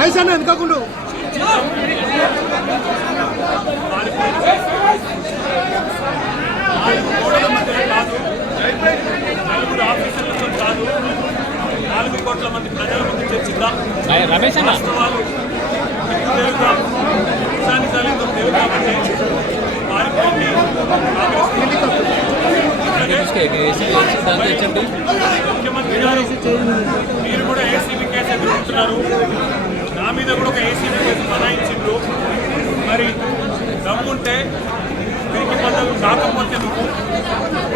రమేష్ అన్న వెనకకుండు. నలుగురు ఆఫీసర్లతో కాదు నాలుగు కోట్ల మంది ప్రజల ముందు చర్చిద్దాం రమేష్ వాస్తవాలు తెలుగుదాం నిజానిజాలు ఏంటో తెలుగుదామంటే పారిపోయింది ముఖ్యమంత్రి గారు మీరు కూడా ఏసీబీ కేసు ఎదుర్కొంటున్నారు మీద కూడా ఒక ఏసీ కేసు బనాయించిండ్రు. మరి దమ్ముంటే తిరిగి పద్ధతులు కాకపోతే నువ్వు.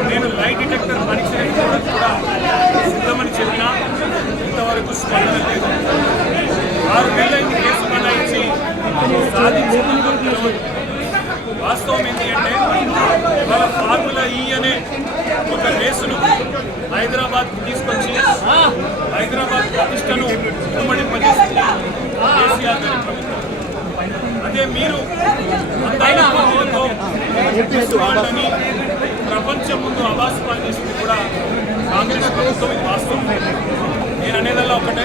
నేను లైట్ డిటెక్టర్ పరీక్ష కూడా సిద్ధమని చెప్పినా ఇంతవరకు స్పందన లేదు. ఆరు నెలలైంది కేసు బనాయించి సాధించిందో వాస్తవం ఏంటి అంటే వాళ్ళ ఫార్ములా ఈ అనే ఒక రేసును హైదరాబాద్ తీసుకొచ్చి హైదరాబాద్ ప్రతిష్టను ఇనుమడింపజేసింది కేసీఆర్ గారి ప్రభుత్వం అదే మీరు అందాల వాళ్ళని ప్రపంచం ముందు అభాసుపాలు చేసింది కూడా కాంగ్రెస్ ప్రభుత్వం ఇది వాస్తవం. నేను అనేదల్లా ఒకటే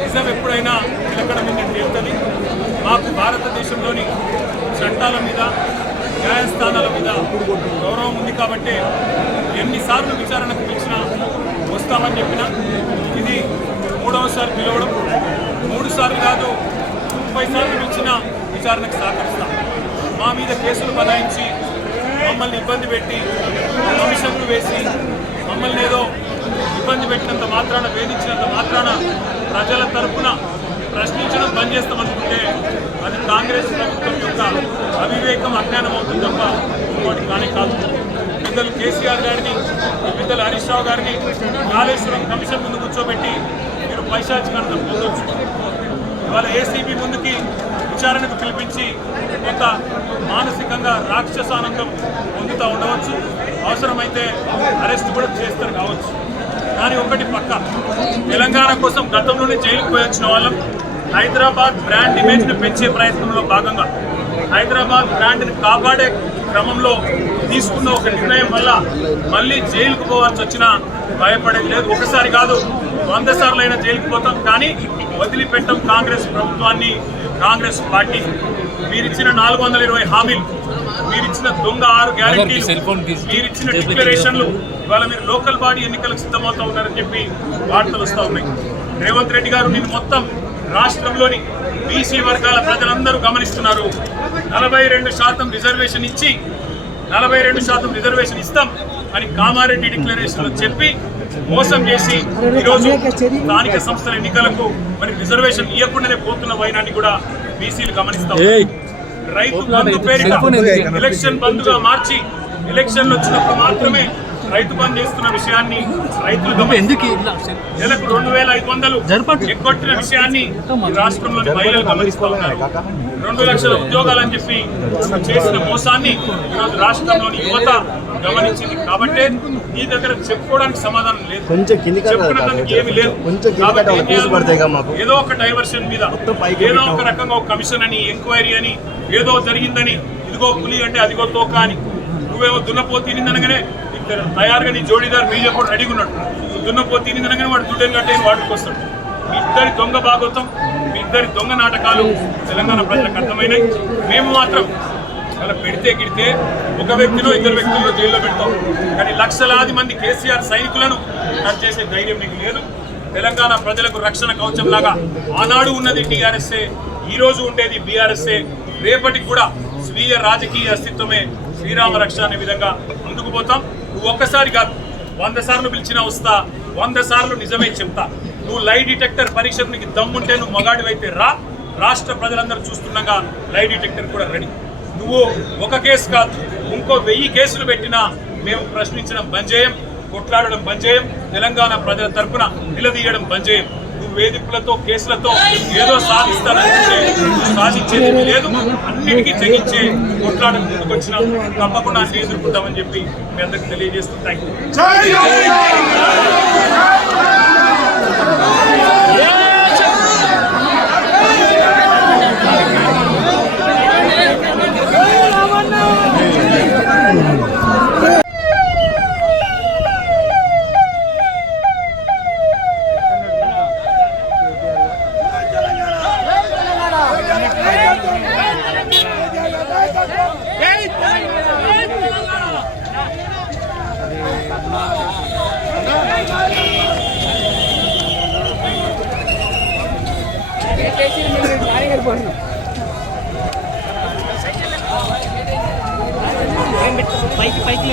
నిజం ఎప్పుడైనా నిలకడ మీద తేలుతుంది మాకు భారతదేశంలోని చట్టాల మీద న్యాయస్థానాల మీద గౌరవం ఉంది కాబట్టి ఎన్నిసార్లు విచారణకు పిలిచినా వస్తామని చెప్పినా ఇది మూడవసారి పిలవడం మూడు సార్లు కాదు ముప్పై సార్లు పిలిచినా విచారణకు సహకరిస్తాం. మా మీద కేసులు బనాయించి మమ్మల్ని ఇబ్బంది పెట్టి కమిషన్లు వేసి మమ్మల్ని ఏదో ఇబ్బంది పెట్టినంత మాత్రాన వేధించినంత మాత్రాన ప్రజల తరఫున ప్రశ్నించడం బంద్ చేస్తామనుకుంటే అది కాంగ్రెస్ ప్రభుత్వం యొక్క అవివేకం అజ్ఞానం అవుతుంది తప్ప ఇంకోటి కానీ కాదు. పెద్దలు కేసీఆర్ గారిని పెద్దలు హరీష్ రావు గారిని కాళేశ్వరం కమిషన్ ముందు కూర్చోబెట్టి మీరు పైశాచికానందం పొందొచ్చు ఇవాళ ఏసీబీ ముందుకి విచారణకు పిలిపించి కొంత మానసికంగా రాక్షసానందం పొందుతూ ఉండవచ్చు. అవసరమైతే అరెస్ట్ కూడా చేస్తారు కావచ్చు. కానీ ఒకటి పక్క. తెలంగాణ కోసం గతంలోనే జైలుకు పోయొచ్చిన వాళ్ళం. హైదరాబాద్ బ్రాండ్ ఇమేజ్ను పెంచే ప్రయత్నంలో భాగంగా హైదరాబాద్ బ్రాండ్ని కాపాడే క్రమంలో తీసుకున్న ఒక నిర్ణయం వల్ల మళ్ళీ జైలుకు పోవాల్సి వచ్చినా భయపడేది లేదు. ఒకసారి కాదు వంద సార్లు అయినా జైలుకు పోతాం. కానీ వదిలిపెట్టం కాంగ్రెస్ ప్రభుత్వాన్ని కాంగ్రెస్ పార్టీ. మీరిచ్చిన నాలుగు వందల ఇరవై హామీలు మీరిచ్చిన దొంగ ఆరు గ్యారెంటీలు మీరిచ్చిన డిక్లరేషన్లు ఇవాళ మీరు లోకల్ బాడీ ఎన్నికలకు సిద్ధమవుతా ఉన్నారని చెప్పి వార్తలు వస్తూ ఉన్నాయి. రేవంత్ రెడ్డి గారు నేను మొత్తం రాష్ట్రంలోని బీసీ వర్గాల ప్రజలందరూ గమనిస్తున్నారు. నలభై రెండు శాతం రిజర్వేషన్ ఇచ్చి నలభై రెండు శాతం రిజర్వేషన్ ఇస్తాం. అని కామారెడ్డి డిక్లరేషన్లో చెప్పి మోసం చేసి ఈరోజు స్థానిక సంస్థల ఎన్నికలకు మరి రిజర్వేషన్ ఇవ్వకుండానే పోతున్న వైనాన్ని కూడా బీసీలు గమనిస్తాం రైతు బంధు పేరిట ఎలక్షన్ బంధుగా మార్చి ఎలక్షన్లు వచ్చినప్పుడు మాత్రమే రైతు బంద్ చేస్తున్న విషయాన్ని రైతులు గమనిస్తున్నారు. నెలకు రెండు వేల ఐదు వందలు ఎగ్గొట్టిన విషయాన్ని రాష్ట్రంలోని మహిళలు గమనిస్తూ ఉన్నారు రెండు లక్షల ఉద్యోగాలని చెప్పి చేసిన మోసాన్ని ఈరోజు రాష్ట్రంలోని యువత గమనించింది కాబట్టి నీ దగ్గర చెప్పుకోవడానికి సమాధానం లేదు చెప్పుకునేందుకు ఏమీ లేదు కాబట్టి. ఏదో ఒక డైవర్షన్ మీద ఏదో. ఒక రకంగా ఒక కమిషన్ అని ఎంక్వైరీ అని ఏదో జరిగిందని ఇదిగో పులి అంటే అదిగో తోక అని నువ్వేమో దున్నపో తినిందనగానే తయారుగా నీ జోడీదారు మీడియా కూడా రెడీగా ఉన్నాడు నువ్వు తినగానే వాడు దుడ్డని కట్టే వాటికి వస్తాడు. మీ ఇద్దరి దొంగ భాగవతం మీ ఇద్దరి దొంగ నాటకాలు తెలంగాణ ప్రజలకు అర్థమైనాయి. మేము మాత్రం అలా పెడితే గిడితే ఒక వ్యక్తిలో ఇద్దరు వ్యక్తుల్లో జైల్లో పెడతాం. కానీ లక్షలాది మంది కేసీఆర్ సైనికులను కట్ చేసే ధైర్యం నీకు లేదు. తెలంగాణ ప్రజలకు రక్షణ కవచం లాగా ఆనాడు ఉన్నది టీఆర్ఎస్ఏ ఈ రోజు ఉండేది బీఆర్ఎస్ఏ. రేపటికి కూడా స్వీయ రాజకీయ అస్తిత్వమే శ్రీరామ రక్ష అనే విధంగా ముందుకు పోతాం. నువ్వు ఒక్కసారి కాదు వంద సార్లు పిలిచినా వస్తా వంద సార్లు నిజమే చెప్తా. నువ్వు లై డిటెక్టర్ పరీక్షకు నీకు దమ్ముంటే నువ్వు మగాడివైతే రా. రాష్ట్ర ప్రజలందరూ చూస్తుండగా లై డిటెక్టర్ కూడా రెడీ నువ్వు ఒక కేసు కాదు ఇంకో వెయ్యి కేసులు పెట్టినా మేము ప్రశ్నించడం బంద్ చేయం కొట్లాడడం బంద్ చేయం తెలంగాణ ప్రజల తరఫున నిలదీయడం బంద్ చేయం వేధింపులతో కేసులతో ఏదో సాధిస్తానంటే సాధించేది లేదు. అన్నిటికీ తెగించే కొట్లాడడం ముందుకు వచ్చినాం తప్పకుండా అన్ని ఎదుర్కొంటామని చెప్పి మీ అందరికి తెలియజేస్తూ థ్యాంక్ యూ పైకి పైకి